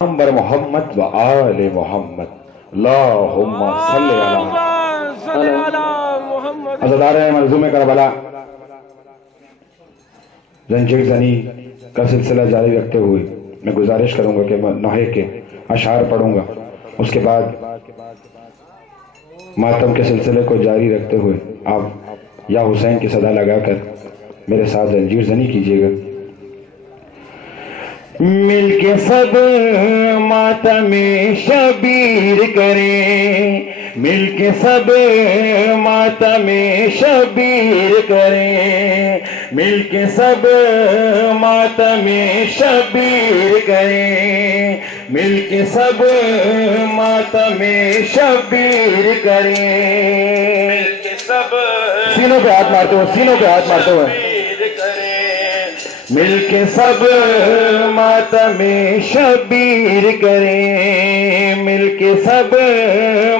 پیغمبر محمد و آل محمد اللہم صلی علی محمد. عزادار منظوم کربلا زنجیر زنی کا سلسلہ جاری رکھتے ہوئے میں گزارش کروں گا کہ میں نوحے کے اشعار پڑھوں گا. اس کے بعد ماتم کے سلسلے کو جاری رکھتے ہوئے آپ یا حسین کی صدا لگا کر میرے ساتھ زنجیر زنی کیجیے گا. مل کے سب ماتم شبیر کریں، مل کے سب ماتم شبیر کریں، مل کے سب ماتم شبیر کریں، مل کے سب ماتم شبیر کریں. مل کے سب سینوں پہ ہاتھ مارتے ہوئے، سینوں پہ ہاتھ مارتے ہوئے. مل کے سب ماتم شبیر کریں، مل کے سب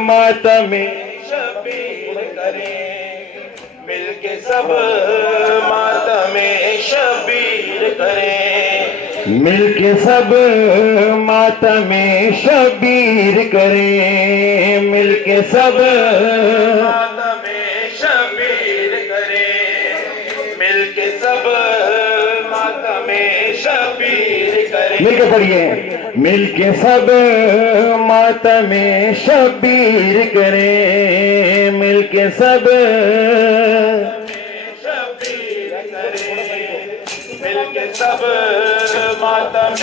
ماتم شبیر کریں، مل کے سب ماتم شبیر کریں، مل کے سب ماتم شبیر کریں، مل کے سب ماتم شبیر کریں، مل کے سب شبیر کریں. مل کے پڑھیے. مل کے سب ماتم شبیر کریں، مل کے سب شبیر کریں، مل کے سب ماتم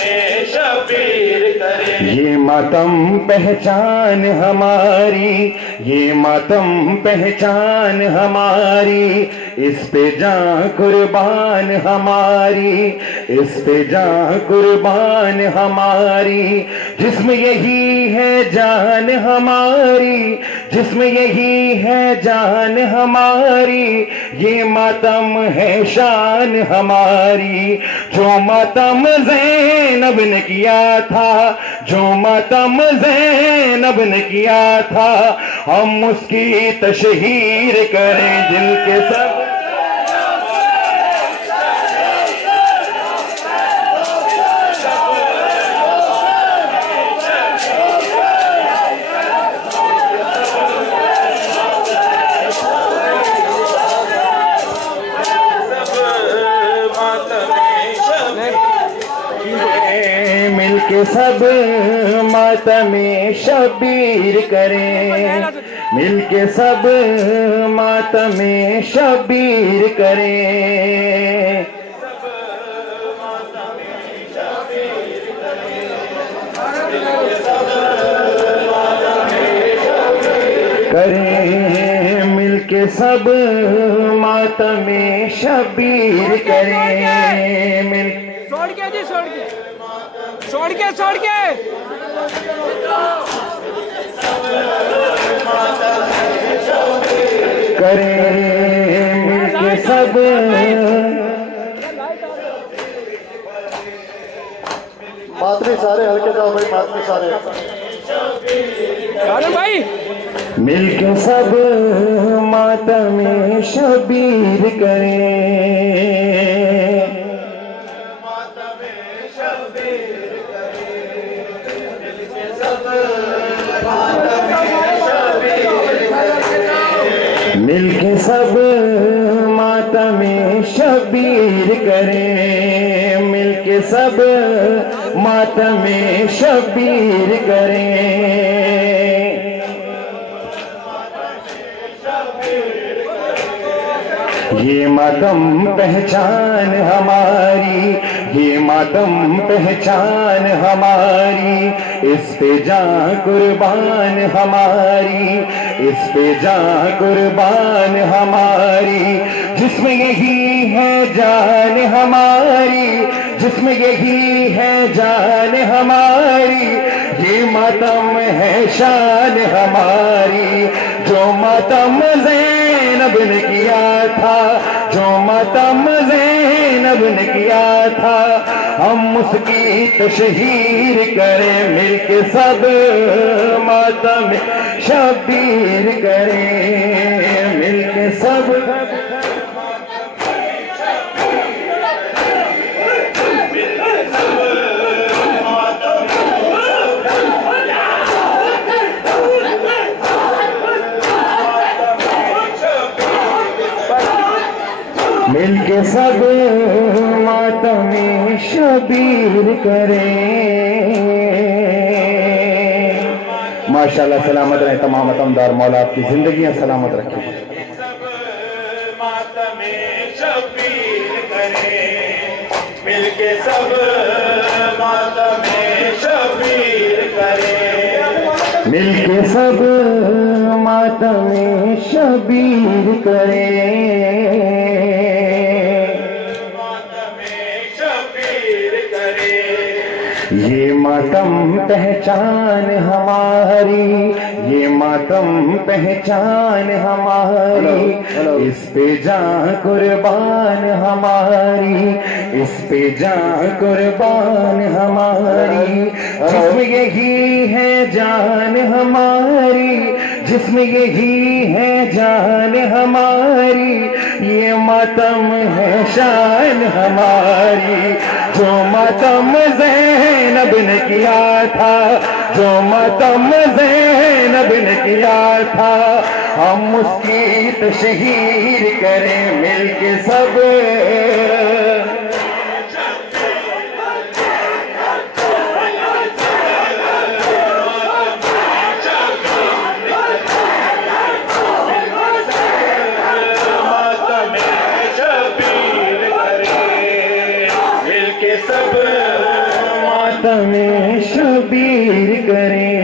شبیر کریں. یہ ماتم پہچان ہماری، یہ ماتم پہچان ہماری، اس پہ جان قربان ہماری، اس پہ جان قربان ہماری. جسم یہی ہے جان ہماری، جسم یہی ہے جان ہماری. یہ ماتم ہے شان ہماری. جو ماتم زینب نے کیا تھا، جو ماتم زینب نے کیا تھا، ہم اس کی تشہیر کریں. دل کے سب کے سب ماتم شبیر کریں، مل کے سب ماتم شبیر کریں. کریں مل کے سب ماتم شبیر کریں. مل چھوڑ کے جی، چھوڑ کے چھوڑ کے چھوڑ کے کریں مل کے سب. ماتمی سارے ہلکے جاؤ بھائی، ماتمی سارے بھائی. مل کے سب ماتم شبیر کریں، مل کے سب ماتم شبیر کریں، مل کے سب ماتم شبیر کریں. یہ ماتم پہچان ہماری، یہ ماتم پہچان ہماری، اس پہ جان قربان ہماری، اس پہ جان قربان ہماری. جسم یہی ہے جان ہماری، جسم یہی ہے جان ہماری. یہ ماتم ہے شان ہماری. جو ماتم زینب نے کیا تھا، جو ماتم زینب نے کیا تھا، ہم اس کی تشہیر کریں. مل کے سب ماتم شبیر کریں، مل کے سب مل کے سب ماتم شبیر کریں. ماشاءاللہ سلامت رہے تمام اتمدار، مولا آپ کی زندگیاں سلامت رکھیں. سب ماتم شبیر کریں، مل کے سب ماتم شبیر کریں، مل کے سب ماتم شبیر کریں. ماتم شبیر کریں. یہ ماتم پہچان ہماری، یہ ماتم پہچان ہماری، اس پہ جان قربان ہماری، اس پہ جان قربان ہماری. جس میں یہی ہے جان ہماری، جس میں یہی ہے جان ہماری، یہ ماتم ہے شان ہماری. جو ماتم زینب نے کیا تھا، جو ماتم زینب نے کیا تھا، ہم اس کی تشہیر کریں مل کے سب. ماتم شبیر کریں.